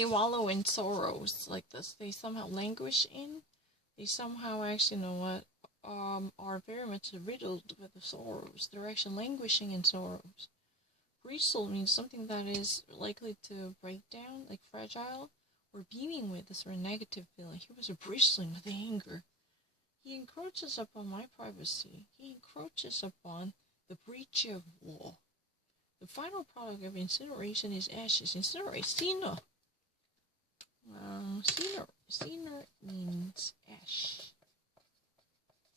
they wallow in sorrows like this. They somehow languish in. They somehow actually, you know what, are very much riddled with the sorrows. They're actually languishing in sorrows. Bristle means something that is likely to break down, like fragile, or beaming with a sort of negative feeling. He was bristling with anger. He encroaches upon my privacy. He encroaches upon the breach of law. The final product of incineration is ashes. Incinerate, sinner. Sinner means ash.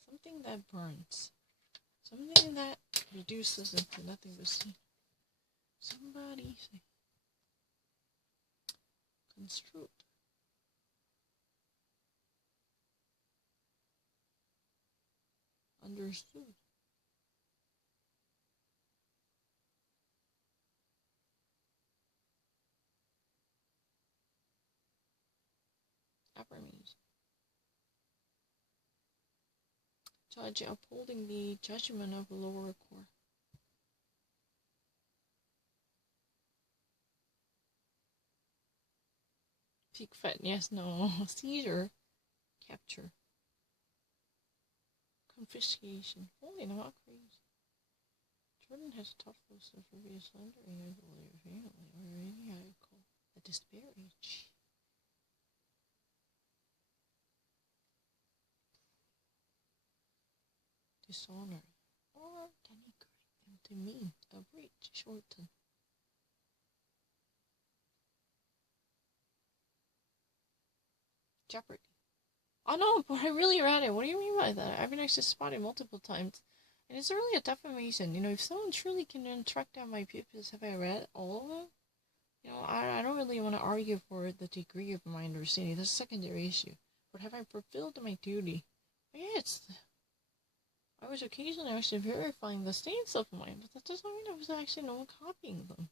Something that burns. Something that reduces into nothing but sin. Somebody say. Construed. Understood. Upper means judge upholding the judgment of a lower court. Peak fat, yes, no. Seizure, capture. Confiscation. Holy, no, how crazy. Jordan has a tough list of previous slender irregular family or any article that disparage. Dishonor. Or denigrate them, demean, abridge, shorten. Jeopardy. Oh no, but I really read it. What do you mean by that? I've been actually spotted multiple times. And it's really a defamation. You know, if someone truly can track down my pupils, have I read all of them? You know, I don't really want to argue for the degree of my understanding. That's a secondary issue. But have I fulfilled my duty? Yes. I was occasionally actually verifying the statements of mine, but that doesn't mean I was actually no one copying them.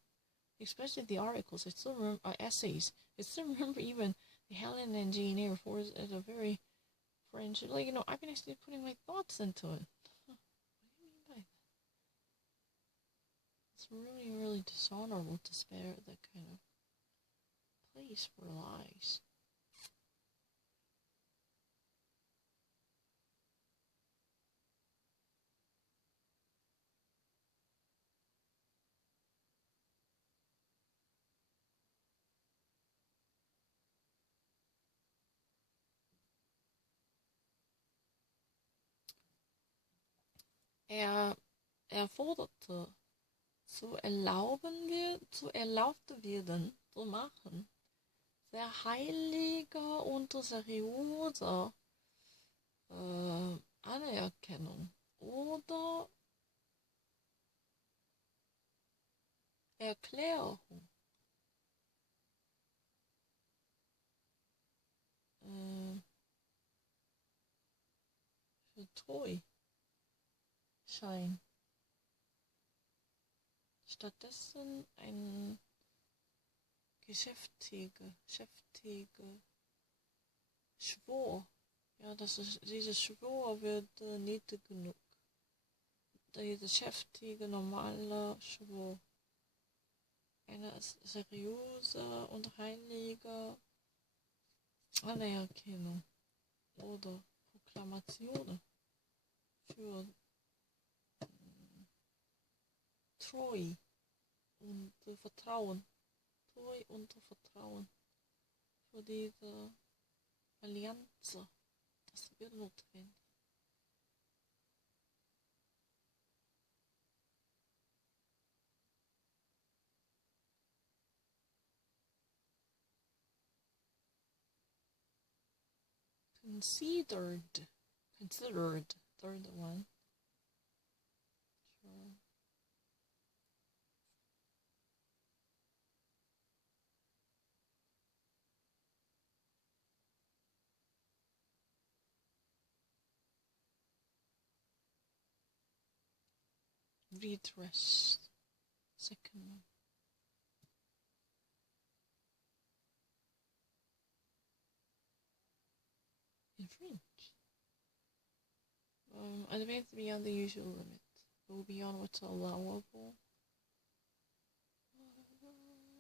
Especially the articles. I still remember essays. I still remember even the Helen and Jane Eyre Force as a very French. Like, you know, I've been actually putting my thoughts into it. What do you mean by that? It's really, really dishonorable to spare that kind of place for lies. Forderte, zu erlaubt werden, zu machen, sehr heiliger und seriöser Anerkennung oder Erklärung für treu Schein. Stattdessen ein geschäftige Schwur. Ja, dieser Schwur wird nicht genug. Dieser geschäftige, normale Schwur. Eine seriöse und heilige Anerkennung oder Proklamationen für Treu und Vertrauen. Treu und Vertrauen für diese Allianz. Das wird notwendig. Considered, third one. Sure. Redress. Second one. Infringe. Advance beyond the usual limit. Go beyond what's allowable.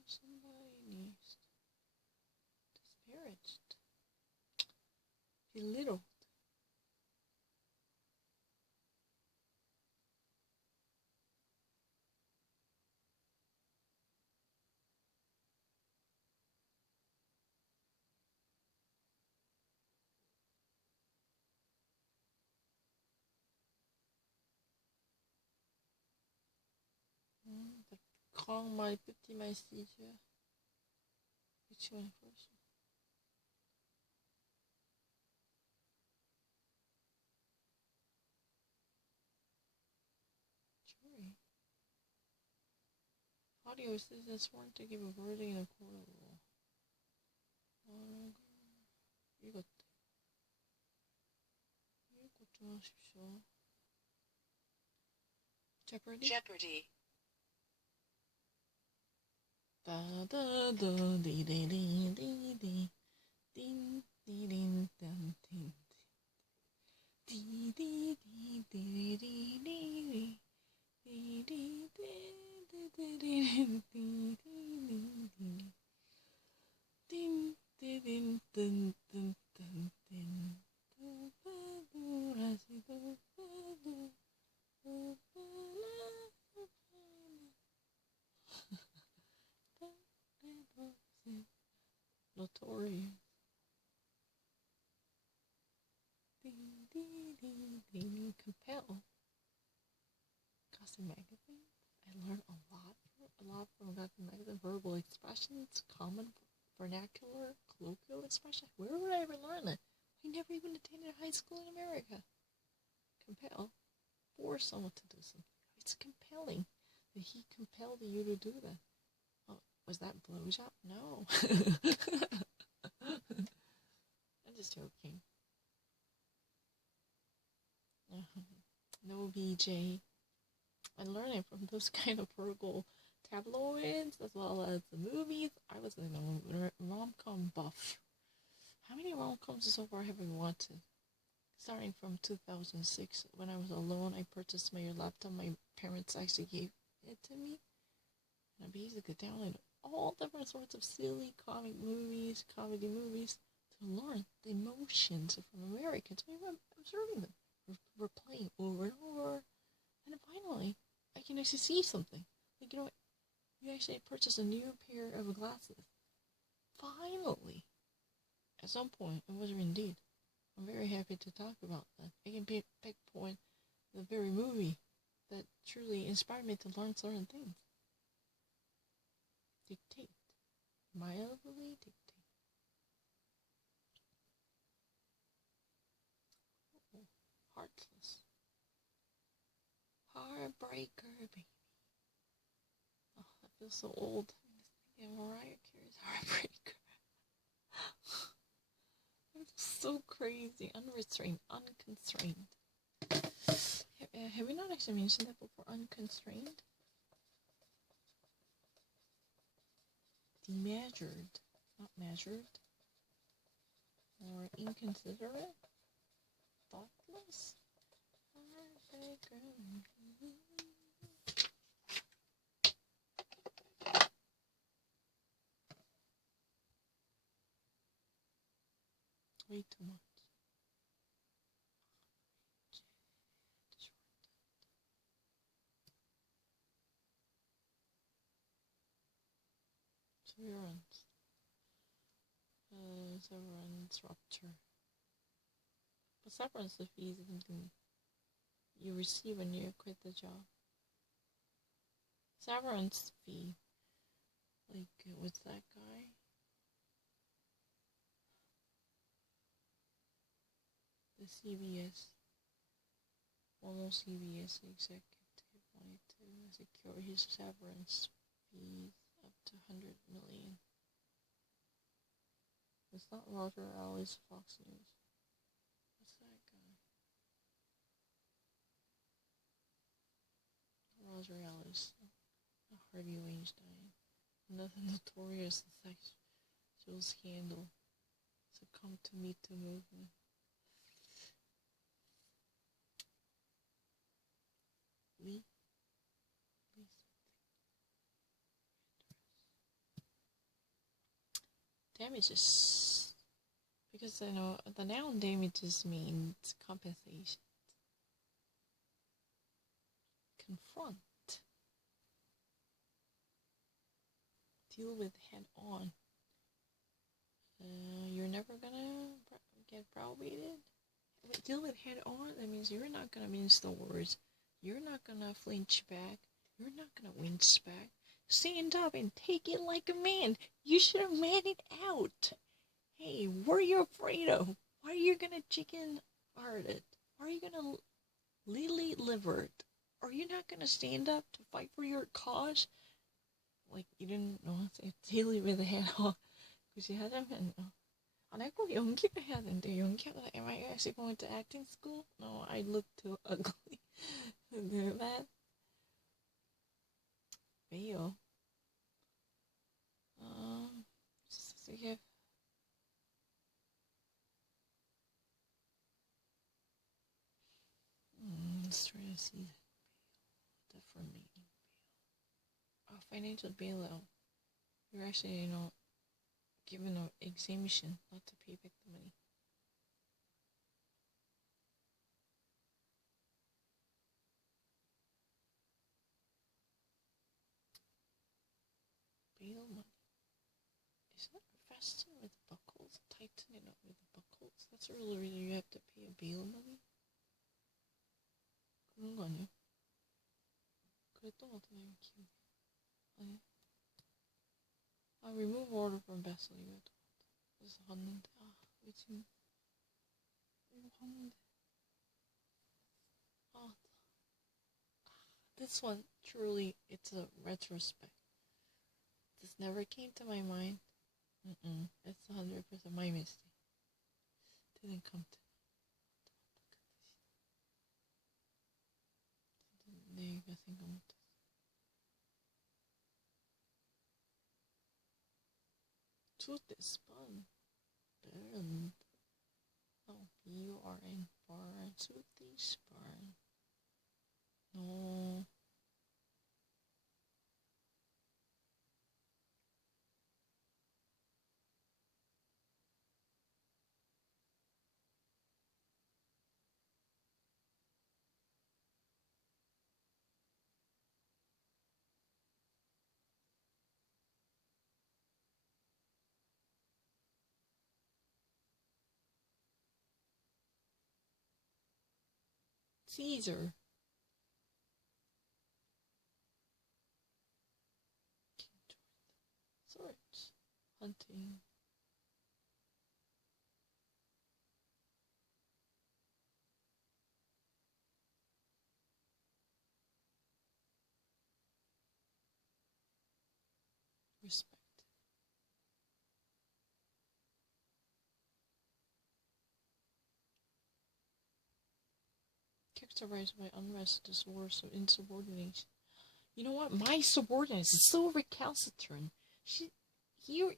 Somebody needs. Belittled. The calm my 50 my CJ. Which one first? Jury. Audio assistant sworn to give a verdict in a court of law. 이것 좀 하십시오. Jeopardy? Jeopardy. Da da da dee dee dee dee dee ding dee ding ding ding dee dee dee dee dee dee dee dee dee dee dee dee ding dee ding ding ding ding ding. Notorious. Compel. Custom magazine. I learned a lot from Custom magazine. Verbal expressions, common vernacular, colloquial expression. Where would I ever learn that? I never even attended high school in America. Compel. Force someone to do something. It's compelling. That he compelled you to do that. Oh, was that blowjob? No. I'm just joking. No BJ. I learned it from those kind of purple tabloids as well as the movies. I was a rom-com buff. How many rom-coms so far have I watched? Starting from 2006, when I was alone, I purchased my laptop. My parents actually gave it to me. And I basically downloaded all different sorts of silly comedy movies to learn the emotions from Americans. I'm observing them. We're playing over and over. And finally, I can actually see something. Like, you actually purchase a new pair of glasses. Finally. At some point, it was indeed. I'm very happy to talk about that. I can pinpoint the very movie that truly inspired me to learn certain things. Dictate. Mildly dictate. Oh, heartless. Heartbreaker, baby. Oh, I feel so old. I'm just thinking Mariah Carey's Heartbreaker. I'm just so crazy, unrestrained, unconstrained. Have we not actually mentioned that before? Unconstrained? Demeasured, not measured. Or inconsiderate. Thoughtless. Way too much. Severance. Severance rupture. But severance fee is something you receive when you quit the job. Severance fee. Like, what's that guy? The CBS. Almost CBS executive wanted to secure his severance fees up to 100 million. It's not Roger Ailes, Fox News. What's that guy? Roger Ailes, Harvey Weinstein. Another notorious sexual scandal succumbed to Me Too movement. Lee? Damages. Because, the noun damages means compensation. Confront. Deal with head on. You're never gonna get browbeaten. Deal with head on. That means you're not gonna mince the words. You're not gonna flinch back. You're not gonna wince back. Stand up and take it like a man. You should have made it out. Hey, what are you afraid of? Why are you gonna chicken-hearted? Why are you gonna lily-livered? Are you not gonna stand up to fight for your cause? Like, you didn't know how to say deal with the head on. 굳이 하자면, 나 꼭 연기를 해야 되는데, 연기하다가, am I actually going to acting school? No, I look too ugly to do that. 왜요? sige. Let's try to see that different meaning. Financial bailout. You're actually, given an exemption not to pay back the money. Bail money. Is that fasten with buckles? Tighten it up with buckles? That's really you have to pay a bail money? 그런 거 아니야? 그랬던 것 같은데, 기억이. 아니. remove order from vessel. 이거였던 것 같아. 그래서 봤는데, 왜 지금. 이거 봤는데. This one, truly, it's a retrospect. This never came to my mind. It's 100% my mistake. Didn't come to me. 내가 생각 못했어. Tooth is spun. Burned. Oh, B-U-R-N. Burn. Tooth is burn. No. Caesar. Swords. Hunting. Respect. Characterized by unrest, disorder, insubordination. You know what? My subordinate is so recalcitrant. He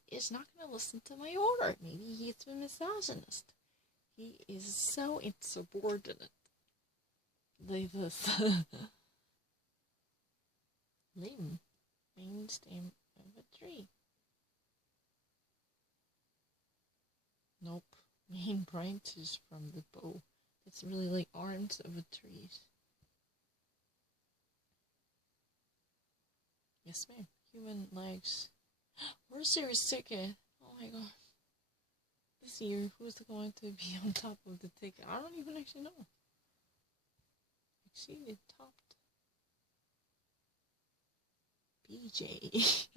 is not going to listen to my order. Maybe he's a misogynist. He is so insubordinate. This limb, main stem of a tree. Nope, main branches from the bow. It's really like arms of a tree. Yes, ma'am. Human legs. Where's your ticket? Oh my god. This year, who's going to be on top of the ticket? I don't even actually know. Exceeded, topped. BJ.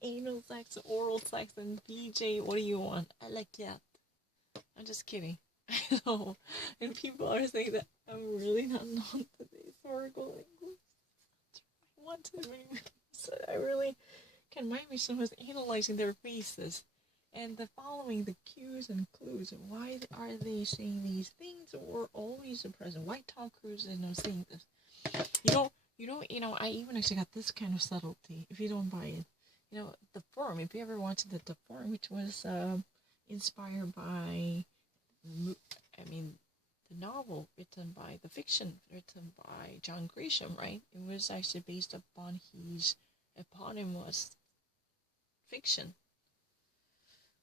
Anal sex, oral sex, and BJ. What do you want? I like that. I'm just kidding. I know. And people are saying that I'm really not known to the historical English. I want to be. I really can mind me someone's analyzing their faces and following the cues and clues. Why are they saying these things or always present? Why Tom Cruise is saying this? I even actually got this kind of subtlety, if you don't buy it. The Forum, if you ever watched the Forum, which was inspired by, the novel written by, the fiction written by John Grisham, right? It was actually based upon his eponymous fiction.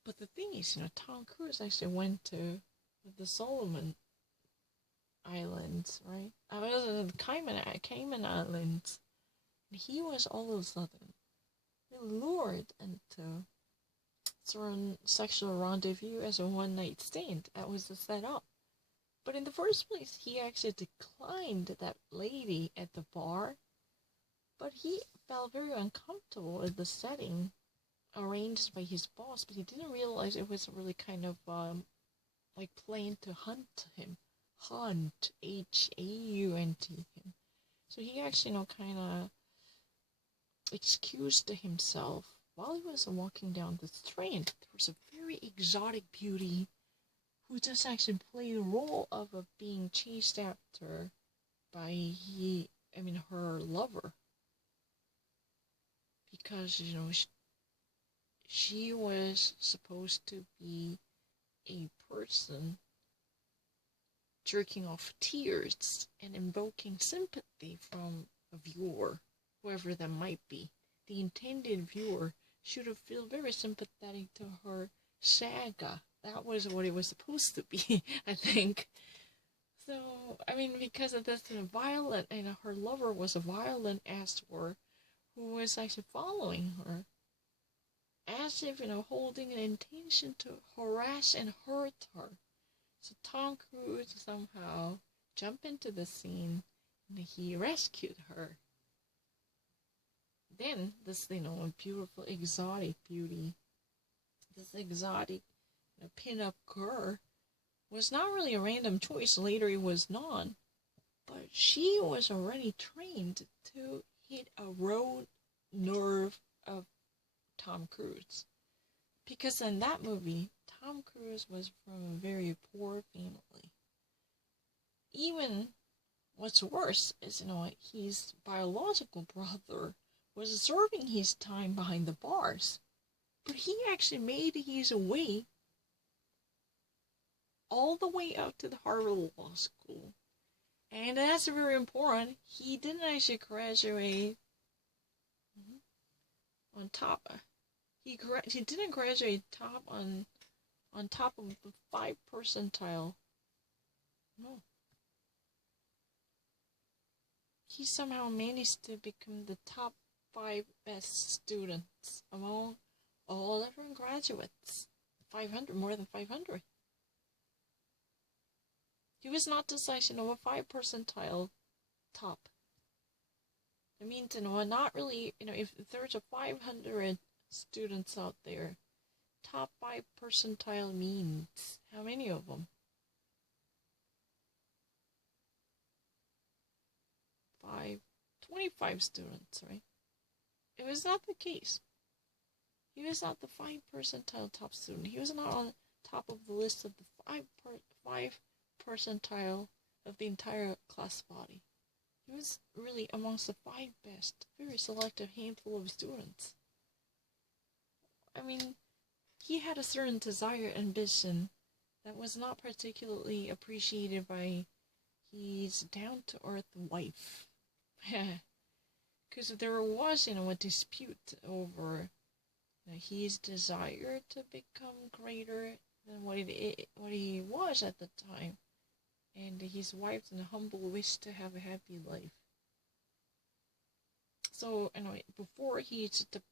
But the thing is, Tom Cruise actually went to the Solomon Islands, right? I was the Cayman Islands. And he was all of a sudden lured into certain sexual rendezvous as a one-night stand. That was the setup. But in the first place, he actually declined that lady at the bar. But he felt very uncomfortable in the setting arranged by his boss, but he didn't realize it was really kind of like playing to hunt him. Hunt, Haunt him. So he actually, kind of excused himself while he was walking down the street. There was a very exotic beauty who just actually played the role of being chased after by her lover. Because, she was supposed to be a person jerking off tears and invoking sympathy from a viewer, whoever that might be. The intended viewer should have felt very sympathetic to her saga. That was what it was supposed to be, I think. So, because of this violent, and her lover was a violent asshole who was actually following her, as if, holding an intention to harass and hurt her. So Tom Cruise somehow jumped into the scene and he rescued her. Then this, beautiful exotic beauty, this exotic pin-up girl was not really a random choice. Later it was not. But she was already trained to hit a road nerve of Tom Cruise. Because in that movie, Tom Cruise was from a very poor family. Even what's worse is, his biological brother was serving his time behind the bars. But he actually made his way all the way up to the Harvard Law School. And that's very important. He didn't actually graduate on top. He didn't graduate on top of the 5 percentile. No. He somehow managed to become the top 5 best students among all different graduates. 500, more than 500. He was not just actually, a 5 percentile top. It means, not really, if there's a 500 students out there, top 5 percentile means how many of them? 25 students, right? It was not the case. He was not the 5 percentile top student. He was not on top of the list of the 5 percentile of the entire class body. He was really amongst the 5 best, very selective handful of students. He had a certain desire, ambition, that was not particularly appreciated by his down-to-earth wife. Because there was, a dispute over his desire to become greater than what he was at the time, and his wife's humble wish to have a happy life. So, before he took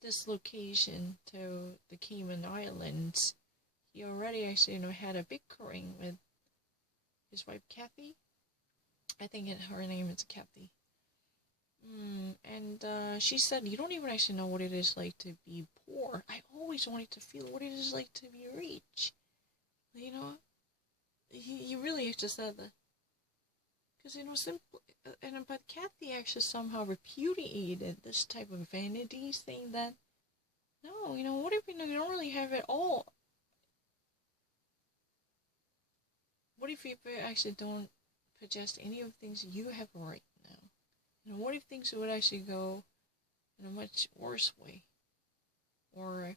this location to the Cayman Islands, he already actually, had a bickering with his wife, Kathy. I think her name is Kathy. And she said, you don't even actually know what it is like to be poor. I always wanted to feel what it is like to be rich. He really just said that. Because, but Kathy actually somehow repudiated this type of vanity, saying that, no, what if, you don't really have it all? What if you actually don't possess any of the things you have right now? What if things would actually go in a much worse way? Or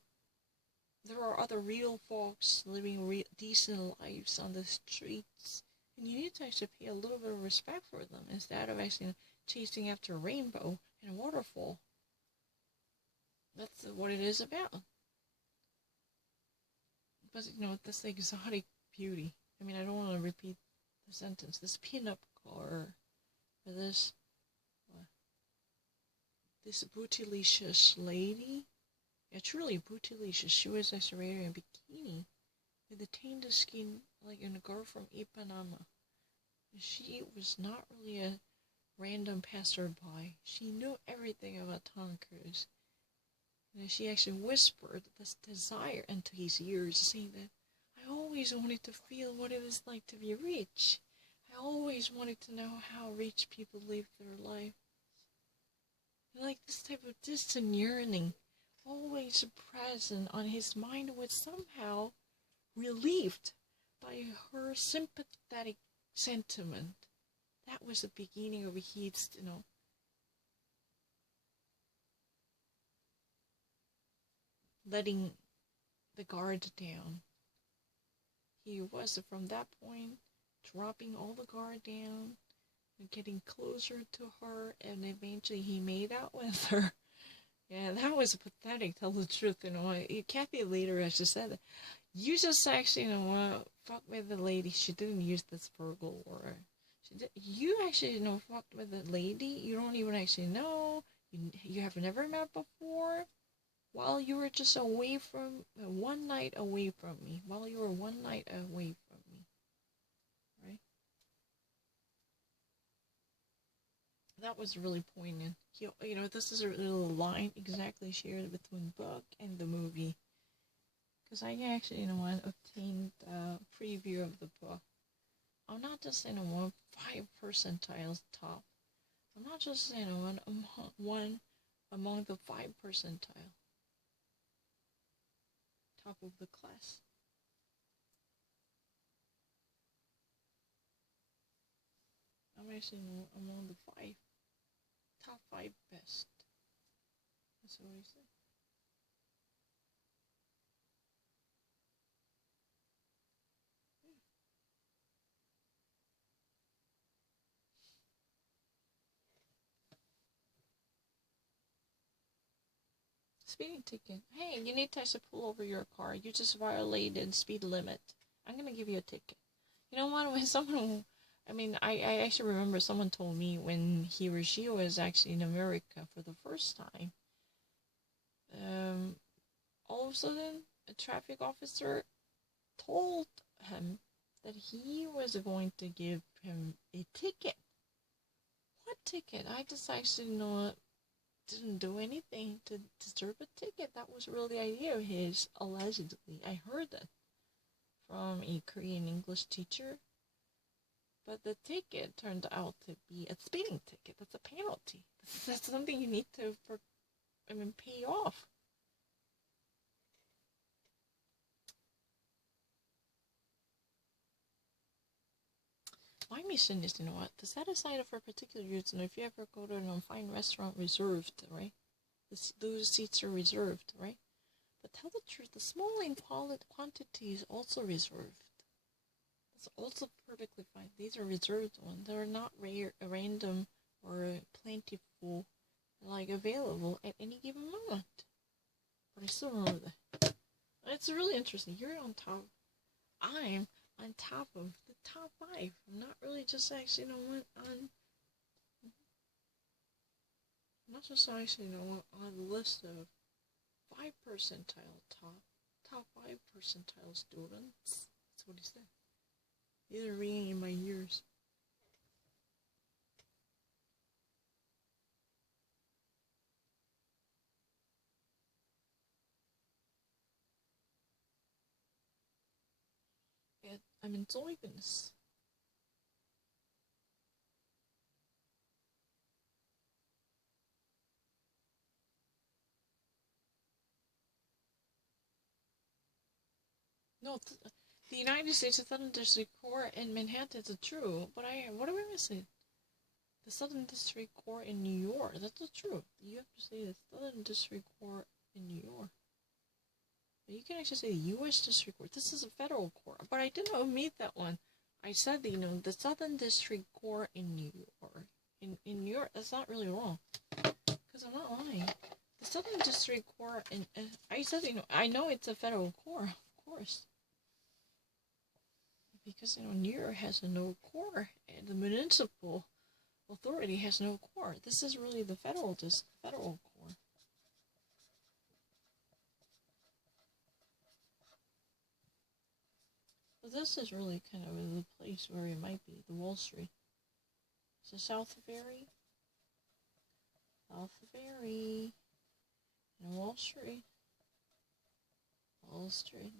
there are other real folks living decent lives on the streets, and you need to actually pay a little bit of respect for them instead of actually chasing after a rainbow and a waterfall. That's what it is about. But, this exotic beauty. I mean, I don't want to repeat the sentence. This pinup car, or this bootylicious lady. Yeah, truly bootylicious. She was actually wearing a bikini with the tanned skin like a girl from Ipanema. She was not really a random passerby. She knew everything about Tom Cruise. And she actually whispered this desire into his ears, saying that I always wanted to feel what it is like to be rich. I always wanted to know how rich people live their life. And like this type of distant yearning, always present on his mind, was somehow relieved by her sympathetic sentiment. That was the beginning of his, letting the guard down. He was, from that point, dropping all the guard down and getting closer to her, and eventually he made out with her. Yeah, that was pathetic, tell the truth, Kathy later actually said that. You just actually, fuck with the lady. She didn't use this Virgil or... You actually, fucked with the lady you don't even actually know. You have never met before. While you were just away from... one night away from me. While you were one night away from me. Right? That was really poignant. This is a little line exactly shared between book and the movie. Because I actually, obtained a preview of the book. I'm not just, 5 percentiles top. I'm not just, one among the 5 percentile. Top of the class. I'm actually among the 5. Top 5 best. That's what he said. Speeding ticket. Hey, you need to pull over your car. You just violated speed limit. I'm gonna give you a ticket. You know what? When someone, I actually remember someone told me when he or she was actually in America for the first time. All of a sudden, a traffic officer told him that he was going to give him a ticket. What ticket? I just actually didn't do anything to deserve a ticket. That was really the idea of his, allegedly. I heard that from a Korean English teacher. But the ticket turned out to be a speeding ticket. That's a penalty. That's something you need to pay off. My mission is, to set aside for particular use. If you ever go to a fine restaurant, reserved, right? Those seats are reserved, right? But tell the truth, the small in quantity is also reserved. It's also perfectly fine. These are reserved ones. They're not rare, random, or plentiful, available at any given moment. But I still remember that. It's really interesting. You're on top. I'm on top of the top 5. I'm not really just actually, on... Not just actually, on the list of 5 percentile top 5 percentile students. That's what he said. These are ringing in my ears. Yeah, I'm enjoying this. No, the United States Southern District Court in Manhattan is true, but what am I missing? The Southern District Court in New York, that's the truth. You have to say the Southern District Court in New York. But you can actually say the U.S. District Court. This is a federal court, but I didn't omit that one. I said that, the Southern District Court in New York. In New York, that's not really wrong. Because I'm not lying. The Southern District Court, I said, I know it's a federal court, of course. because New York has no core, and the municipal authority has no core. This is really the federal core. But this is really kind of the place where it might be, the Wall Street. So South Ferry, and Wall Street,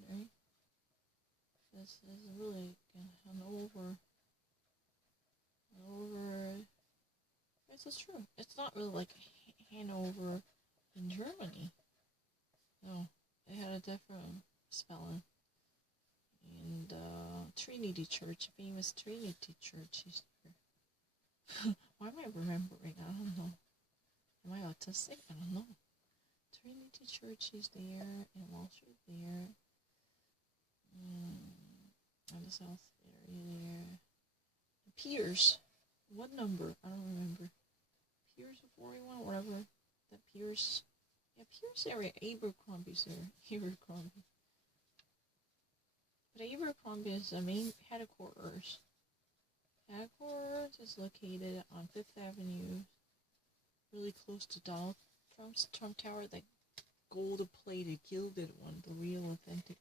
right? This is really Hanover. This is true. It's not really like Hanover in Germany. No, it had a different spelling. And Trinity Church, famous Trinity Church is there. Why am I remembering? I don't know. Am I autistic? I don't know. Trinity Church is there, and Wall Street there. And the South area there. Piers. What number? I don't remember. Piers 41, whatever. That Piers. Yeah, Piers area. Abercrombie's there. Abercrombie. But Abercrombie is the main headquarters. Headquarters is located on 5th Avenue, really close to Donald Trump's Trump Tower, that gold-plated, gilded one, the real, authentic.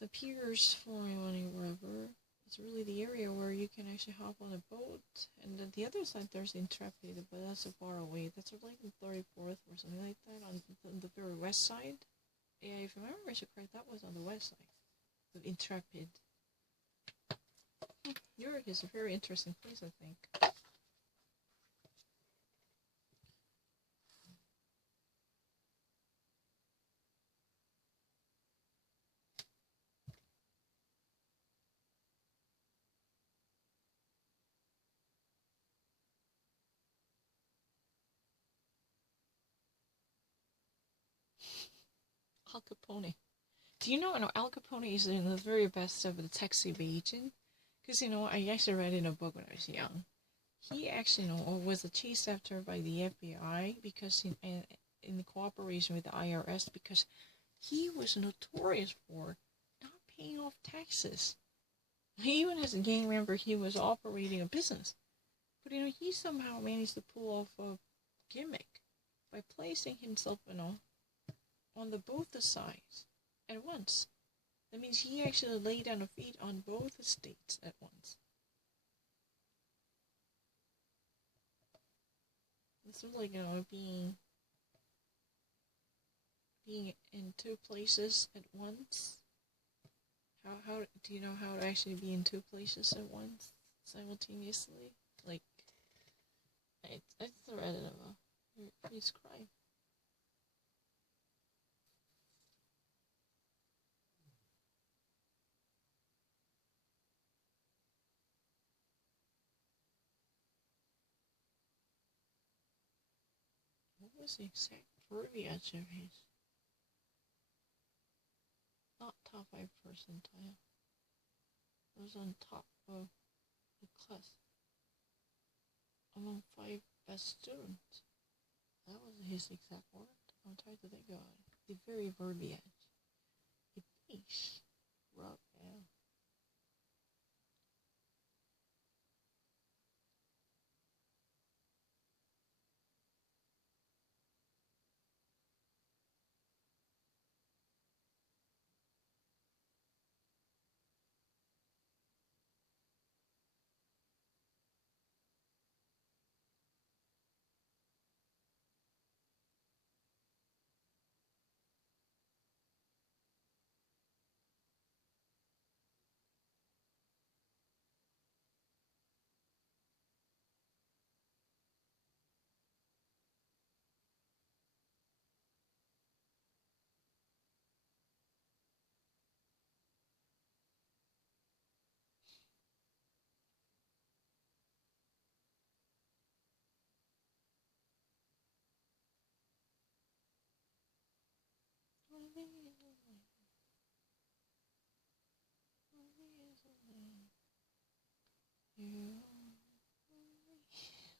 The Piers 41, wherever, it's really the area where you can actually hop on a boat. And on the other side, there's Intrepid, but that's so far away. That's like the 34th or something like that, on the very west side. Yeah, if I remember correct, that was on the west side of Intrepid. New York is a very interesting place, I think. Al Capone. Do you know Al Capone is in the very best of the taxi agent? Because, I actually read in a book when I was young. He actually, was chased after by the FBI because in cooperation with the IRS, because he was notorious for not paying off taxes. Even as a gang member, he was operating a business. But, he somehow managed to pull off a gimmick by placing himself, on both the sides at once. That means he actually laid down a feet on both estates at once. It's like, being in two places at once. How do you know how to actually be in two places at once simultaneously? Like, I read it about. Please cry. What was the exact verbiage of his? Not top 5 percentile. It was on top of the class. Among 5 best students. That was his exact word. I'm trying to think of it. The very verbiage. The base. Rub out.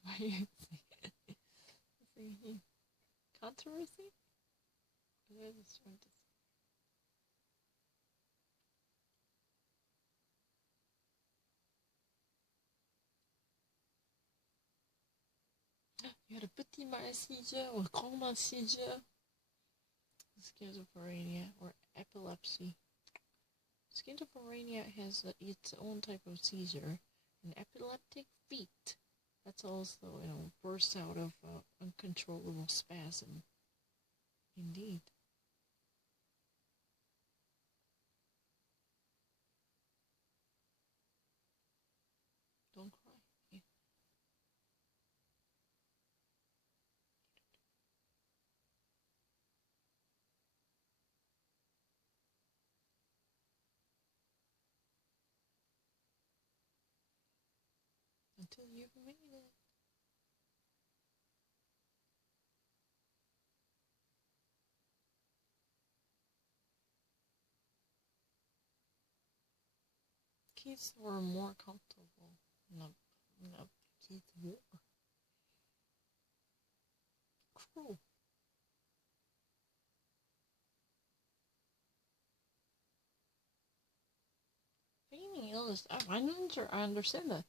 Why you say controversy? Il y a le petit mal seizure or grand mal seizure, schizophrenia, or epilepsy. Schizophrenia has its own type of seizure, an epileptic fit. That's also, bursts out of uncontrollable spasm. Indeed. Don't cry. Yeah. Until you've made it. Kids were more comfortable. No, no, kids were cruel. Feigning illness. I understand that.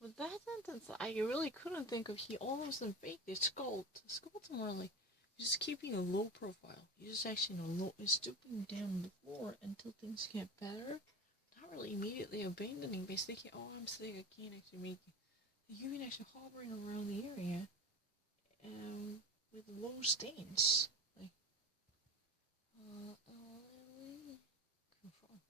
With that sentence, I really couldn't think of. He almost faked it. Sculpt more like just keeping a low profile. You're just actually stooping down the floor until things get better. Not really immediately abandoning, but thinking, oh, I'm sick, I can't actually make it. You've been actually hovering around the area, with low stains. Like, confront.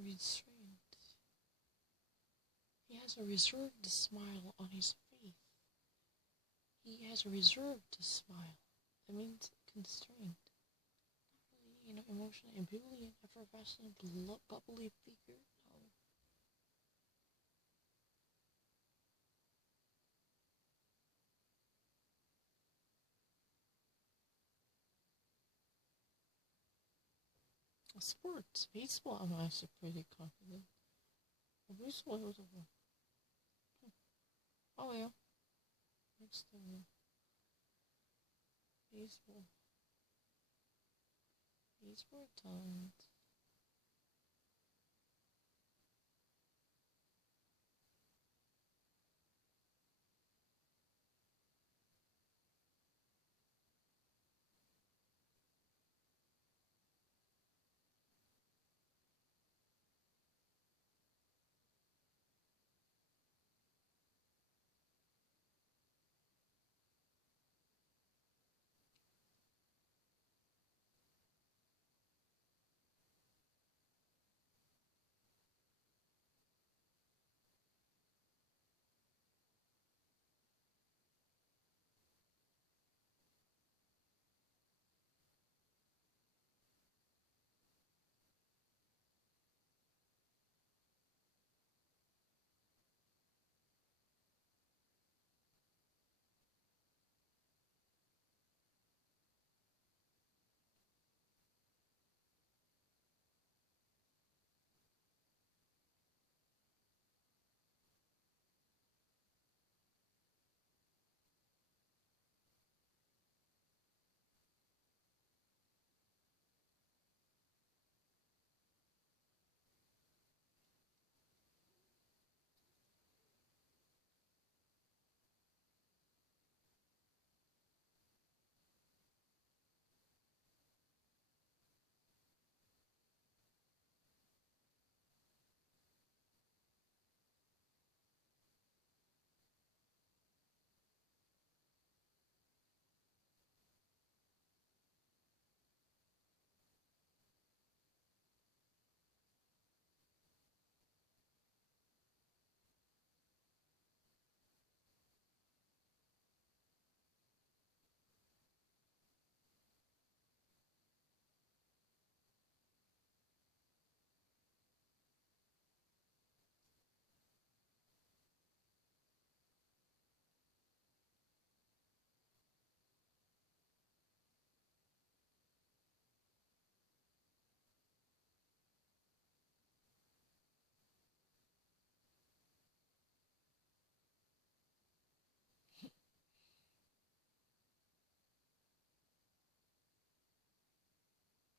Restraint. He has a reserved smile on his face. He has a reserved smile. That means constrained. Not really, emotional, ambivalent, effervescent, bubbly figure. No. Sports. Baseball, I'm actually pretty confident. Baseball was over. Oh, yeah. Next time. Baseball. Baseball talent.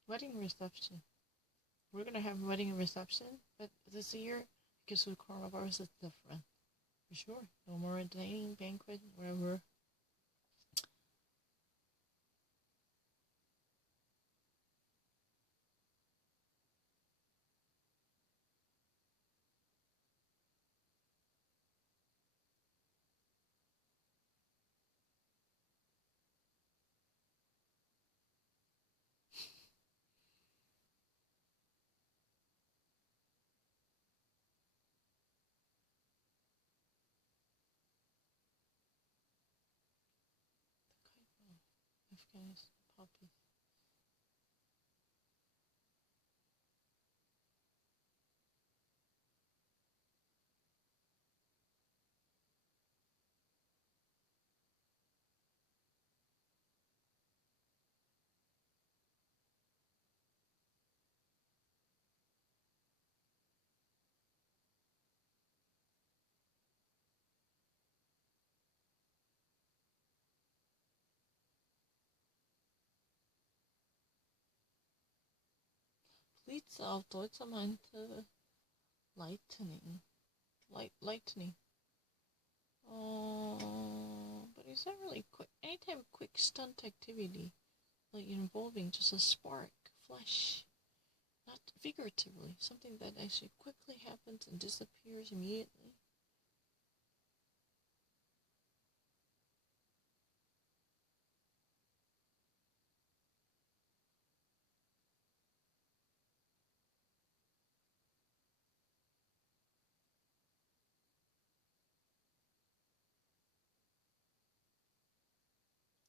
wedding reception. We're gonna have a wedding reception, but this year, because of coronavirus, it's different. For sure. No more dining, banquet, whatever. Afghanistan puppies. Leads auf Deutsch meinte lightning. Lightning. But is that really quick? Any type of quick stunt activity, like involving just a spark, flash, not figuratively, something that actually quickly happens and disappears immediately.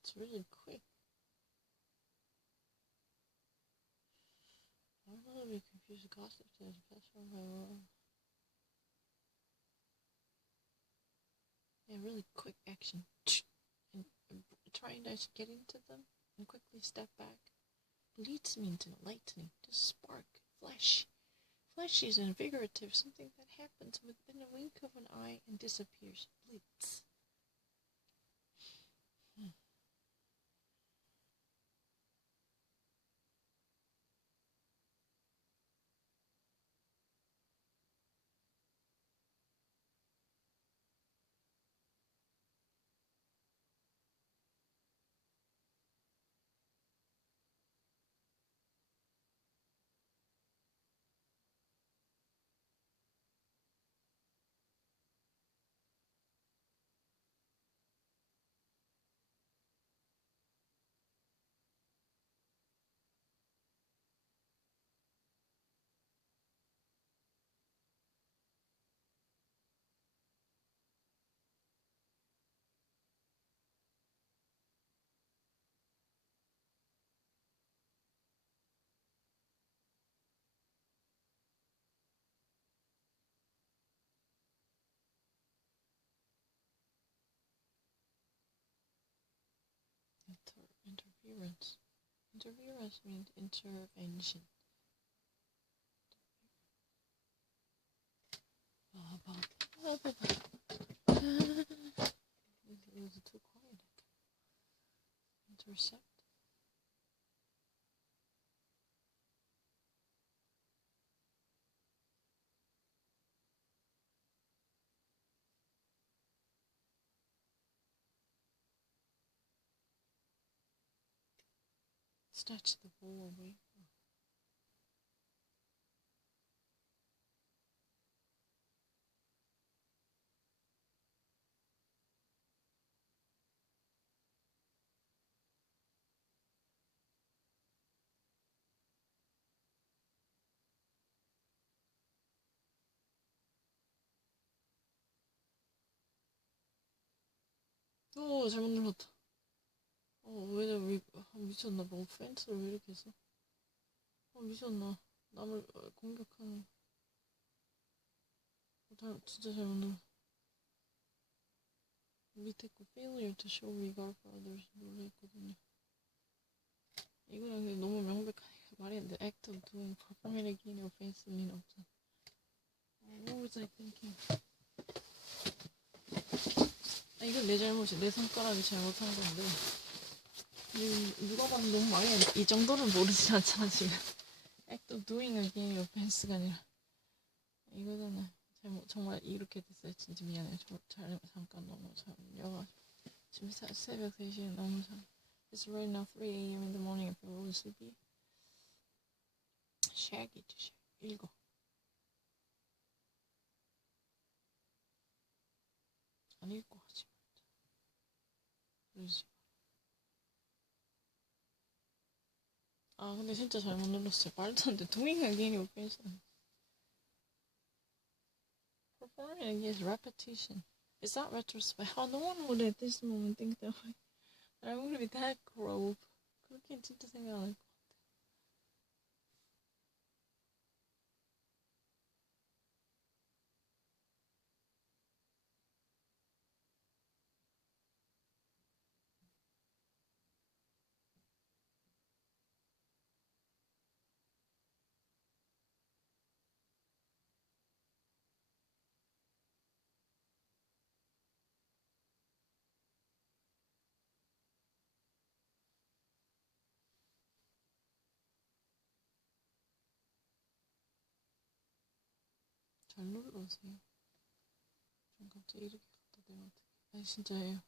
It's really quick. I don't know if we confuse gossip to the best one by wrong. Yeah, really quick action. And trying to get into them and quickly step back. Leads me into lightning, just spark, flash. Flash is figurative, something that happens within a wink of an eye and disappears. Blitz. Interference. Interference means intervention. It was too quiet. Intercept. Snatch the ball away. 잘못 눌렀다. 미쳤나 봐. 펜스를 왜 이렇게 했어? 미쳤나. 남을 공격하는. 진짜 잘못 눌렀. 밑에 거 failure to show regard for others 눌러있거든요. 이거는 너무 명백하니까 말이 안 돼. act of doing, performing again, offense mean 없잖아. What was I thinking? 이건 내 잘못이, 내 손가락이 잘못한 건데 누가 봐도 너무 많이 이 정도는 모르지 않잖아 지금. act of doing again이 offense가 아니라 이거잖아. 잘못 정말 이렇게 됐어요. 진짜 미안해요. 잠깐 너무 잠려가지고 지금 새벽 3시에 너무 잠. It's right now 3 a.m. in the morning. If you're really sleepy. shaggy. 읽어. 안 읽고 하지 말자. 그러지. 아 근데 진짜 잘못 눌렀어요. 말도 안 돼. doing again이 offense. Performing again is repetition. It's not retrospect. Oh, no one would at this moment think that way. I'm gonna be that grove. 그렇게 진짜 생각 안 할 거. 잘 눌러주세요. 좀 갑자기 이렇게 갖다 대면 어떡해. 아니 진짜예요.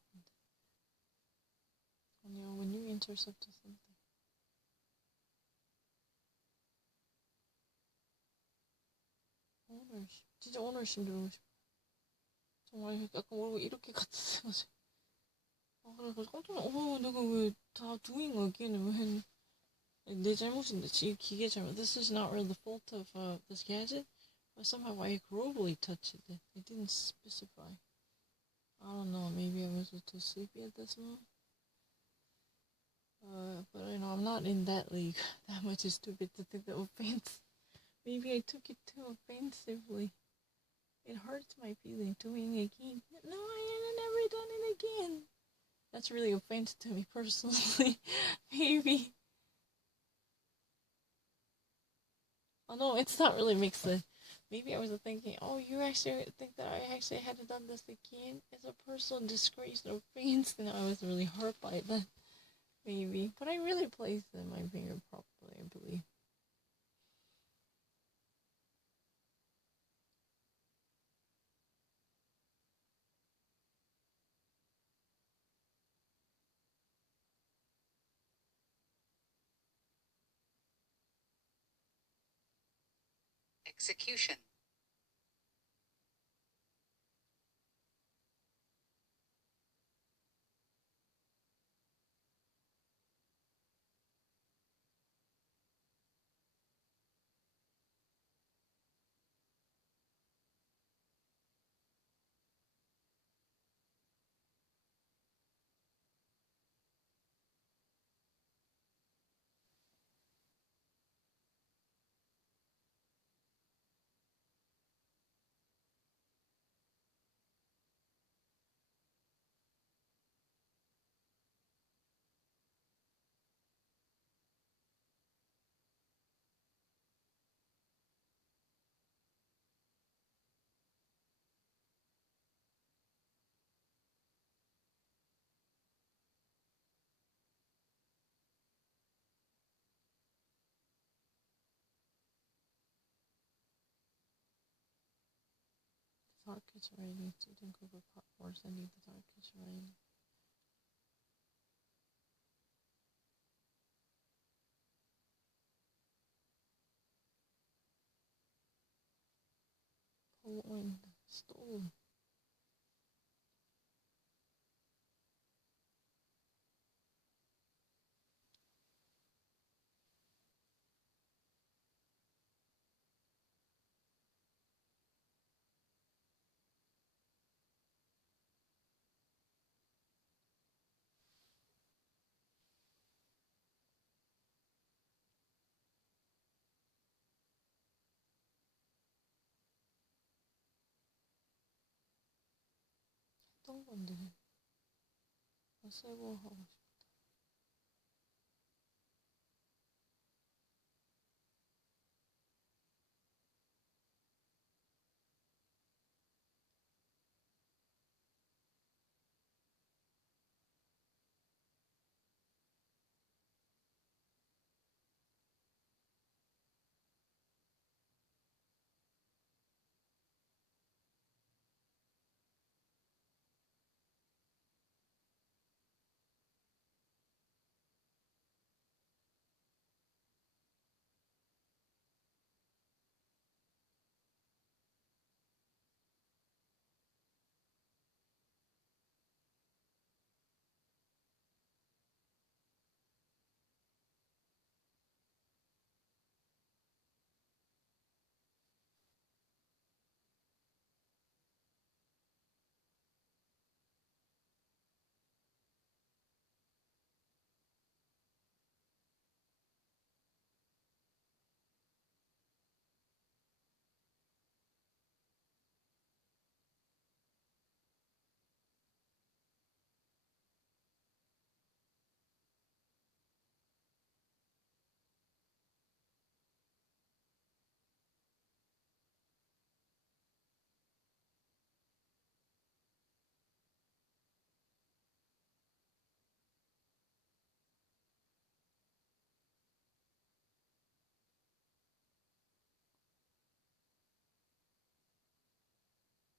아니요, when you intercept something. 진짜 오늘심 누르고 싶어. 정말 약간 모르고 이렇게 갖다 대가지고. 아 그래서 깜짝 내가 왜 다 doing again을 왜 했니? 내 잘못인데 이 기계 잘못. This is not really the fault of this gadget, but somehow I globally touched it. It didn't specify. I don't know. Maybe I was too sleepy at this moment. But you know, I'm not in that league. That much is stupid to think that offense. Maybe I took it too offensively. It hurts my feeling doing it again. No, I have never done it again. That's really offensive to me personally. Maybe. Oh no, it's not really mixed. Maybe I was thinking, oh, you actually think that I actually had done this again? It's a personal disgrace and offense, and I was really hurt by that. Maybe. But I really placed my finger properly, I believe. Execution. The dark is raining. Student group of platforms ending. The dark is raining. Wind. Stolen. 했던 건데. 세고 하고 싶어.